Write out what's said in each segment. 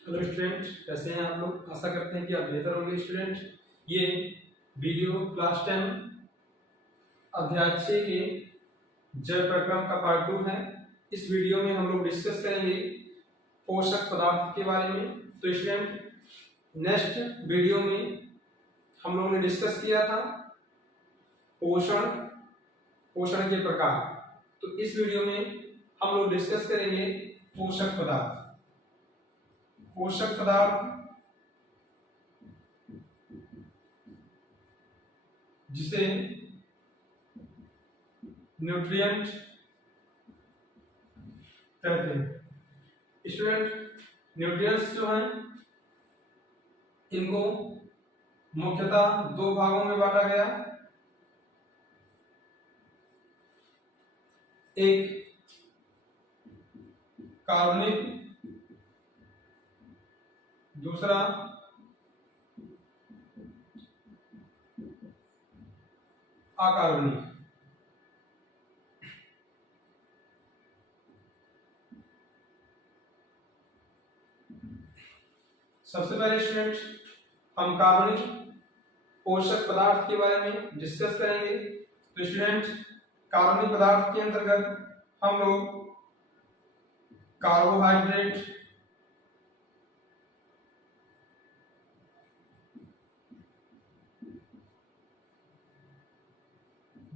Hello student, कैसे हैं आप लोग। आशा करते हैं कि आप बेहतर होंगे। स्टूडेंट, ये वीडियो क्लास 10 अध्याय 6 के जल प्रक्रम का पार्ट 2 है। इस वीडियो में हम लोग डिस्कस करेंगे पोषक पदार्थ के बारे में। तो स्टूडेंट, नेक्स्ट वीडियो में हम लोगों ने डिस्कस किया था पोषण के प्रकार। तो इस वीडियो में हम लोग डिस्कस करेंगे पोषक पदार्थ जिसे न्यूट्रिएंट कहते हैं। स्टूडेंट, न्यूट्रिएंट्स जो हैं इनको मुख्यतः दो भागों में बांटा गया। एक कार्बनिक, दूसरा अकार्बनिक। सबसे पहले स्टूडेंट हम कार्बनिक पोषक पदार्थ के बारे में डिस्कस करेंगे। तो स्टूडेंट, कार्बनिक पदार्थ के अंतर्गत हम लोग कार्बोहाइड्रेट,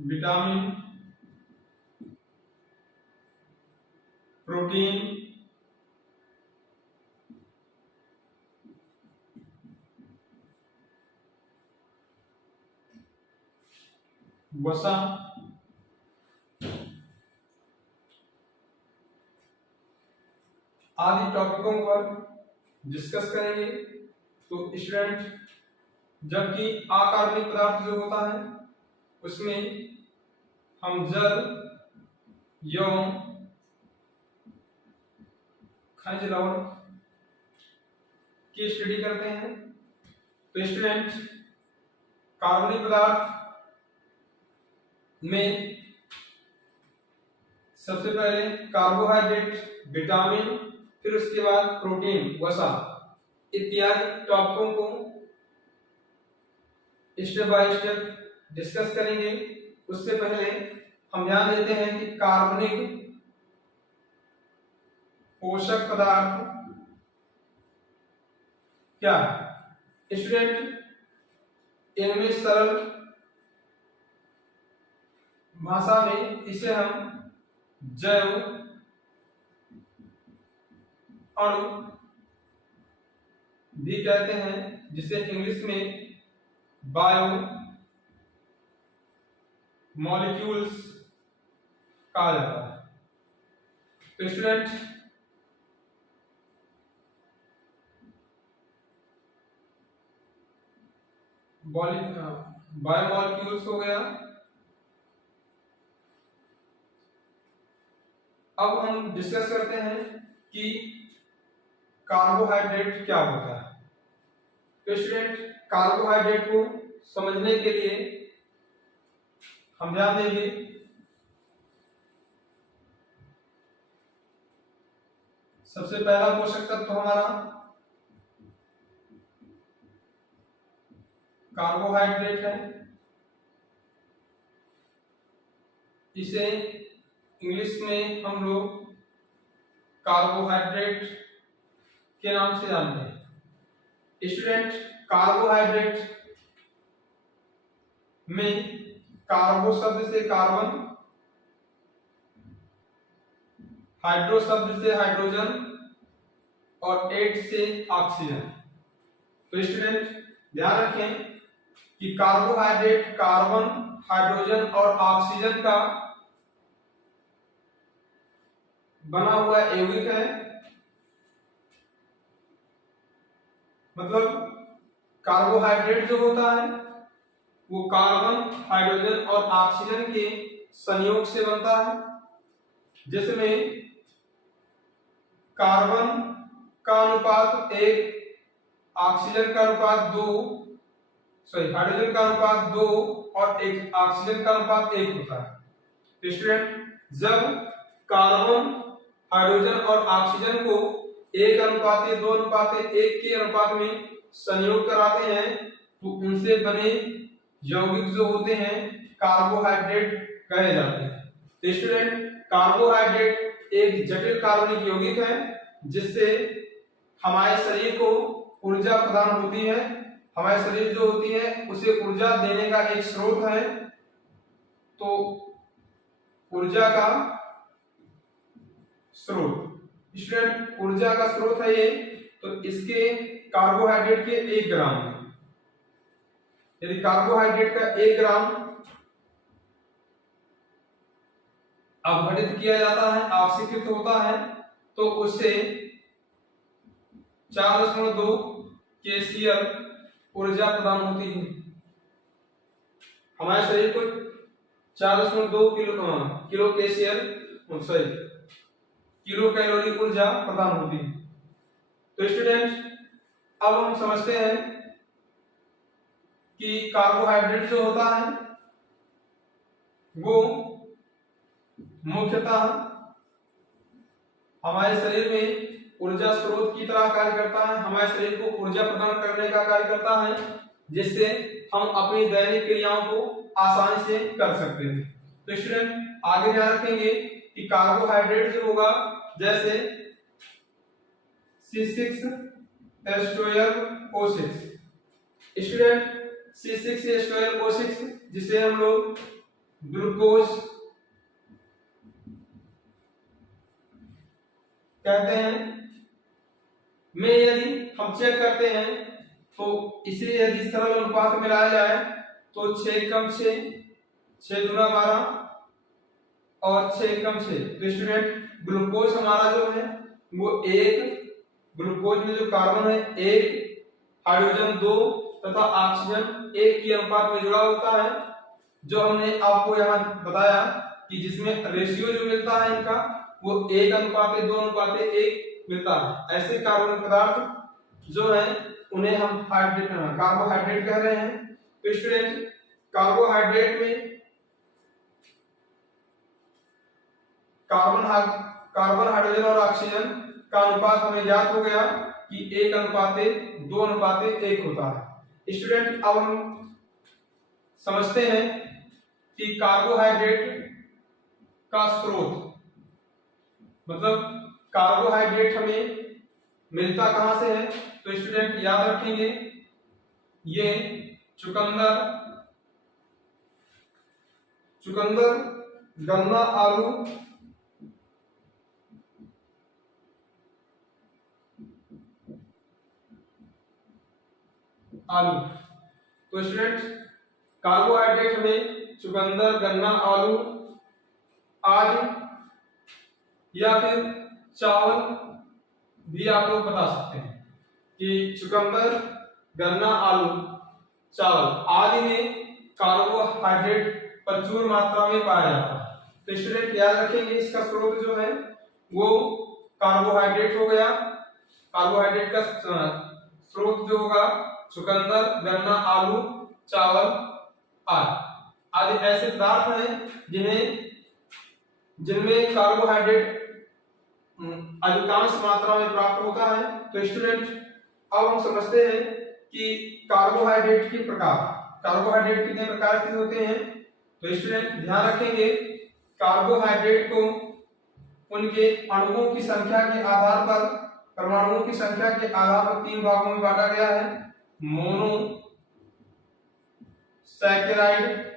विटामिन, प्रोटीन, वसा आदि टॉपिकों पर डिस्कस करेंगे। तो स्टूडेंट, जबकि अकार्बनिक पदार्थ जो होता है उसमें हम जल, यौन, खनिज लवण की स्टडी करते हैं। तो स्टूडेंट, कार्बनिक पदार्थ में सबसे पहले कार्बोहाइड्रेट, विटामिन, फिर उसके बाद प्रोटीन, वसा इत्यादि टॉपिकों को स्टेप बाय स्टेप डिस्कस करेंगे। उससे पहले हम ध्यान देते हैं कि कार्बनिक पोषक पदार्थ क्या है। स्टूडेंट, इनमें सरल भाषा में इसे हम जैव अणु भी कहते हैं, जिसे इंग्लिश में बायो मॉलिक्यूल्स कहा जाता है। तो स्टूडेंट, बायोमॉलिक्यूल्स हो गया। अब हम डिस्कस करते हैं कि कार्बोहाइड्रेट क्या होता है। तो स्टूडेंट, कार्बोहाइड्रेट को समझने के लिए हम ध्यान देंगे सबसे पहला पोषक तत्व हमारा कार्बोहाइड्रेट है। इसे इंग्लिश में हम लोग कार्बोहाइड्रेट के नाम से जानते हैं। स्टूडेंट, कार्बोहाइड्रेट में कार्बो शब्द से कार्बन, हाइड्रो शब्द से हाइड्रोजन और एट से ऑक्सीजन। तो स्टूडेंट, ध्यान रखें कि कार्बोहाइड्रेट कार्बन, हाइड्रोजन और ऑक्सीजन का बना हुआ यौगिक है। मतलब कार्बोहाइड्रेट जो होता है वो कार्बन, हाइड्रोजन और ऑक्सीजन के संयोग से बनता है, जिसमें कार्बन का अनुपात 1, ऑक्सीजन का अनुपात 2, हाइड्रोजन का अनुपात 2 और एक ऑक्सीजन का अनुपात 1 होता है। स्टूडेंट, जब कार्बन, हाइड्रोजन और ऑक्सीजन को 1:2:1 के अनुपात में संयोग कराते हैं तो उनसे बने यौगिक जो होते हैं कार्बोहाइड्रेट कहे जाते हैं। तो स्टूडेंट, कार्बोहाइड्रेट एक जटिल कार्बनिक यौगिक है जिससे हमारे शरीर को ऊर्जा प्रदान होती है। हमारे शरीर जो होती है उसे ऊर्जा देने का एक स्रोत है। तो ऊर्जा का स्रोत, स्टूडेंट ऊर्जा का स्रोत है ये। तो इसके कार्बोहाइड्रेट के 1 ग्राम है। यदि कार्बोहाइड्रेट का 1 ग्राम अपघटित किया जाता है, ऑक्सीकृत होता है, तो उससे 4.2 KCl ऊर्जा प्रदान होती है। हमारे शरीर को 4.2 किलो कैलोरी ऊर्जा प्रदान होती है। तो स्टूडेंट, अब हम समझते हैं कि कार्बोहाइड्रेट जो होता है वो मुख्यतः हमारे शरीर में ऊर्जा स्रोत की तरह कार्य करता है। हमारे शरीर को ऊर्जा प्रदान करने का कार्य करता है, जिससे हम अपनी दैनिक क्रियाओं को आसानी से कर सकते हैं। तो स्टूडेंट, आगे ध्यान रखेंगे कि कार्बोहाइड्रेट जो होगा, जैसे C6H12O6, स्टूडेंट C6H12O6 जिसे हम लोग ग्लूकोज कहते हैं, में यदि हम चेक करते हैं तो इसे यदि सरल अनुपात में लाया जाए तो 6 कम 6, 6 दूना 12 और 6 कम 6। तो स्टूडेंट, ग्लूकोज हमारा जो है वो 1, ग्लूकोज में जो कार्बन है 1, हाइड्रोजन 2 तथा ऑक्सीजन 1 के अनुपात में जुड़ा होता है। जो हमने आपको यहाँ बताया कि जिसमें रेशियो जो मिलता है इनका वो 1:2:1 मिलता है। ऐसे कार्बनिक पदार्थ जो है उन्हें हम कार्बोहाइड्रेट कह रहे हैं। तो स्टूडेंट, कार्बोहाइड्रेट में कार्बन, हाइड्रोजन और ऑक्सीजन का अनुपात हमें ज्ञात हो गया कि 1:2:1 होता है। स्टूडेंट, अब हम समझते हैं कि कार्बोहाइड्रेट का स्रोत, मतलब कार्बोहाइड्रेट हमें मिलता कहां से है। तो स्टूडेंट याद रखेंगे, ये चुकंदर, गन्ना, आलू, तो स्टूडेंट, कार्बोहाइड्रेट हमें चुकंदर, गन्ना, आलू आदि या फिर चावल भी आप लोग बता सकते हैं कि चुकंदर, गन्ना, आलू, चावल आदि में कार्बोहाइड्रेट प्रचुर मात्रा में पाया जाता है। तो स्टूडेंट याद रखेंगे, इसका स्रोत जो है वो कार्बोहाइड्रेट हो गया। कार्बोहाइड्रेट का स्रोत जो होगा चुकंदर, गन्ना, आलू, चावल आदि ऐसे पदार्थ हैं जिनमें कार्बोहाइड्रेट अधिकांश मात्रा में प्राप्त होता है। तो स्टूडेंट, अब हम समझते हैं कि कार्बोहाइड्रेट के प्रकार, कार्बोहाइड्रेट कितने प्रकार के होते हैं। तो स्टूडेंट ध्यान रखेंगे, कार्बोहाइड्रेट को उनके अणुओं की संख्या के आधार पर, परमाणुओं की संख्या के आधार पर 3 भागों में बांटा गया है। मोनो सैकेराइड,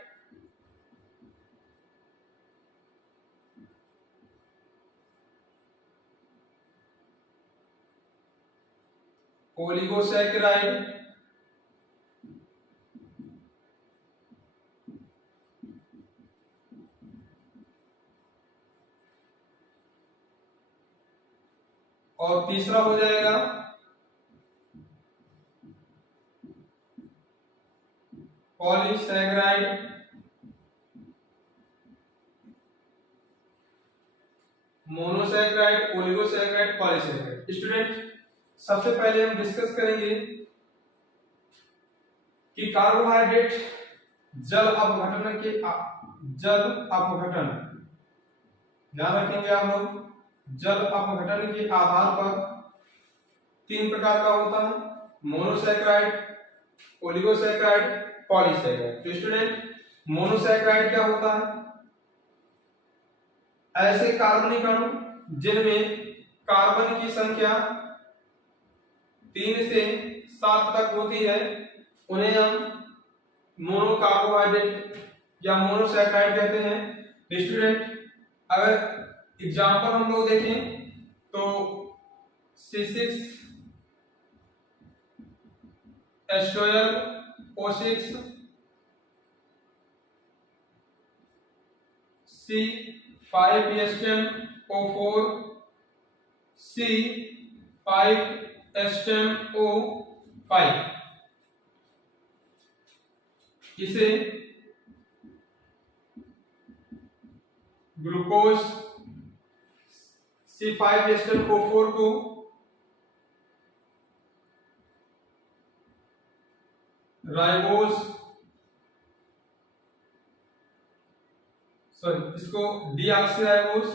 ओलिगोसैकेराइड, और तीसरा हो जाएगा polysaccharide, monosaccharide, oligosaccharide, polysaccharide. Student, सबसे पहले हम डिस्कस करेंगे कि कार्बोहाइड्रेट जल अपघटन, ध्यान रखेंगे आप लोग, जल अपघटन के आधार पर तीन प्रकार का होता है, मोनोसैकेराइड, ओलिगोसैकेराइड, पॉलीसैकेराइड। तो स्टूडेंट मोनोसैकेराइड क्या होता है? ऐसे कार्बनिक अणु जिनमें कार्बन की संख्या 3 से 7 तक होती है उन्हें हम मोनोकार्बोहाइड्रेट या मोनोसैकेराइड कहते हैं। स्टूडेंट अगर एग्जांपल हम लोग देखें तो C6H12O6, C5H10O4, C5H10O5, इसे ग्लूकोज, C5H10O4 को राइबोज, इसको डीऑक्सीराइबोज,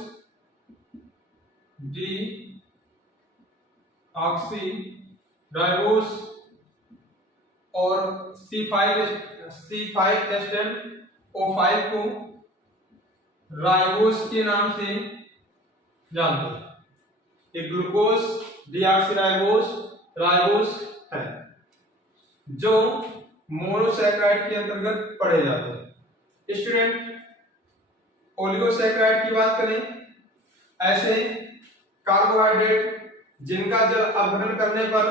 डीऑक्सीराइबोज और C5H10O5 को राइबोज के नाम से जानते हैं। ये ग्लूकोज, डीऑक्सीराइबोज, राइबोज है जो मोनोसैकेराइड के अंतर्गत पढ़े जाते हैं। स्टूडेंट ओलिगोसैकेराइड की बात करें, ऐसे कार्बोहाइड्रेट जिनका जल अपघटन करने पर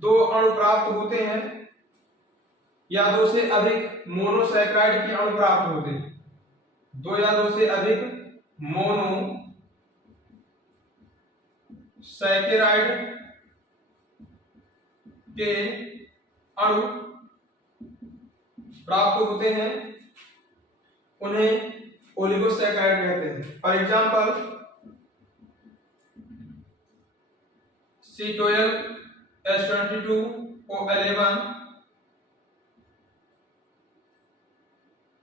2 अणु प्राप्त होते हैं या 2 से अधिक मोनोसैकेराइड के अणु प्राप्त होते हैं, 2 या 2 से अधिक मोनोसैकेराइड के अणु प्राप्त होते हैं, उन्हें ओलिगोसैकेराइड कहते हैं। फॉर एग्जांपल C12H22O11,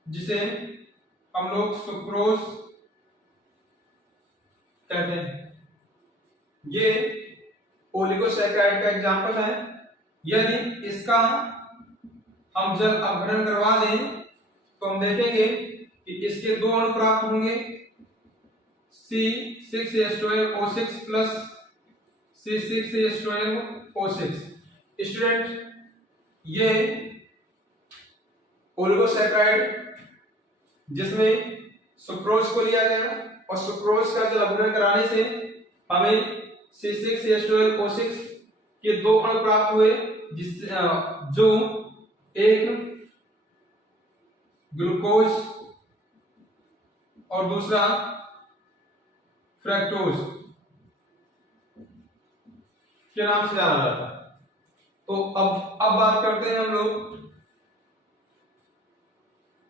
जिसे हम लोग सुक्रोज कहते हैं, ये ओलिगोसैकेराइड का एग्जांपल है। यदि इसका हम जल अपघटन करवा दें तो हम देखेंगे कि इसके 2 अणु प्राप्त होंगे, C6H12O6 प्लस C6H12O6। स्टूडेंट ये ओलिगोसैकेराइड जिसमें सुक्रोज को लिया गया और सुक्रोज का जल अपघटन कराने से हमें C6H12O6 के 2 अणु प्राप्त हुए, जो एक ग्लूकोज और दूसरा फ्रक्टोज के नाम से जाना जाता है। तो अब बात करते हैं हम लोग।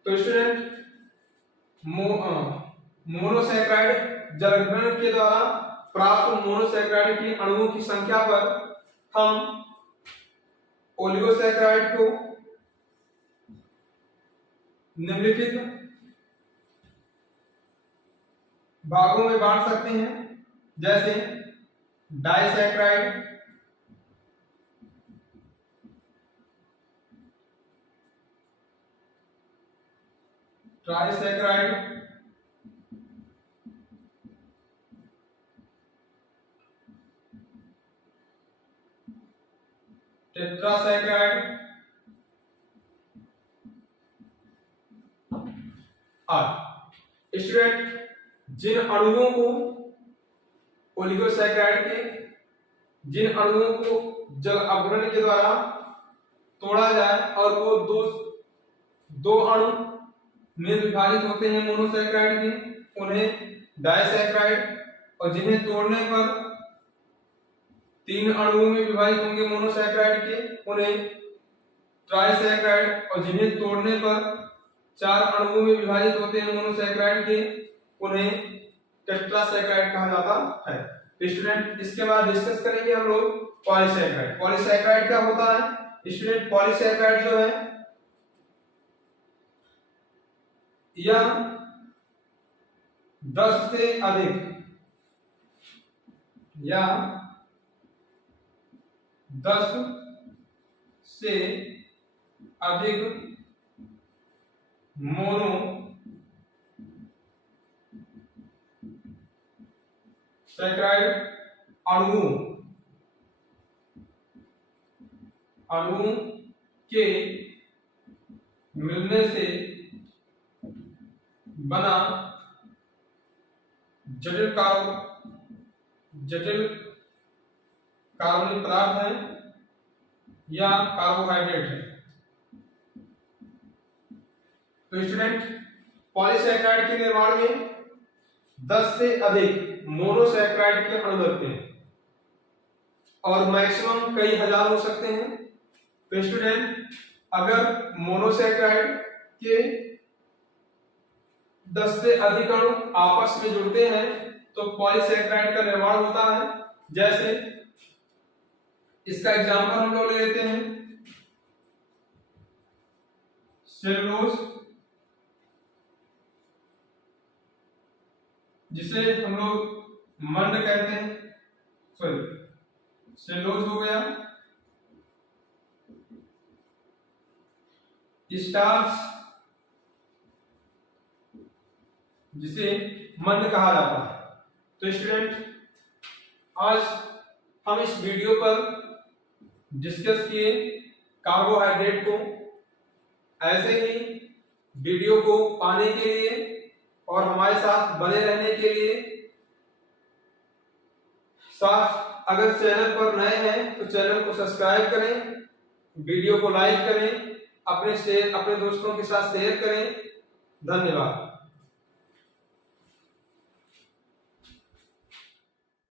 तो स्टूडेंट मोनोसैकेराइड जलग्रहण के द्वारा प्राप्त मोनोसैकेराइड के अणुओं की संख्या पर हम ओलिगोसैकेराइड को निम्नलिखित भागों में बांट सकते हैं, जैसे डाइसैकेराइड, ट्राइसैकेराइड, टेट्रासैकेराइड और स्टूडेंट जिन अणुओं को ओलिगोसैकेराइड के जिन अणुओं को जल अपघटन के द्वारा तोड़ा जाए और वो दो अणु में विभाजित होते हैं मोनोसैकेराइड के, उन्हें डाइसैकेराइड, और जिन्हें तोड़ने पर 3 अणुओं में विभाजित होंगे मोनोसैकेराइड के, उन्हें ट्राइसैकेराइड, और जिन्हें तोड़ने पर 4 अणुओं में विभाजित होते हैं मोनोसैकेराइड के, उन्हें टेट्रासैकेराइड कहा जाता है। स्टूडेंट इसके बाद डिस्कस करेंगे हम लोग पॉलीसैकेराइड। पॉलीसैकेराइड क्या होता है? स्टूडेंट पॉलीसैकेराइड जो है यह 10 से अधिक या 10 से अधिक मोनो सैकराइड अणुओं के मिलने से बना जटिल कार्बनिक पदार्थ है या कार्बोहाइड्रेट है। तो स्टूडेंट, पॉलीसैकेराइड के निर्माण में 10 से अधिक मोनोसैकेराइड के अणु लगते हैं और मैक्सिमम कई हजार हो सकते हैं। तो स्टूडेंट, अगर मोनोसैकेराइड के 10 से अधिक अणु आपस में जुड़ते हैं तो पॉलीसैकेराइड का निर्माण होता है। जैसे इसका एग्जांपल हम लोग ले लेते हैं, सेलुलोज, जिसे हम लोग मंड कहते हैं, सॉरी सेलुलोज हो गया, स्टार्च, जिसे मंड कहा जाता है। तो स्टूडेंट, आज हम इस वीडियो पर डिस्कस किए कार्बोहाइड्रेट को। ऐसे ही वीडियो को पाने के लिए और हमारे साथ बने रहने के लिए अगर चैनल पर नए हैं तो चैनल को सब्सक्राइब करें, वीडियो को लाइक करें, अपने दोस्तों के साथ शेयर करें। धन्यवाद।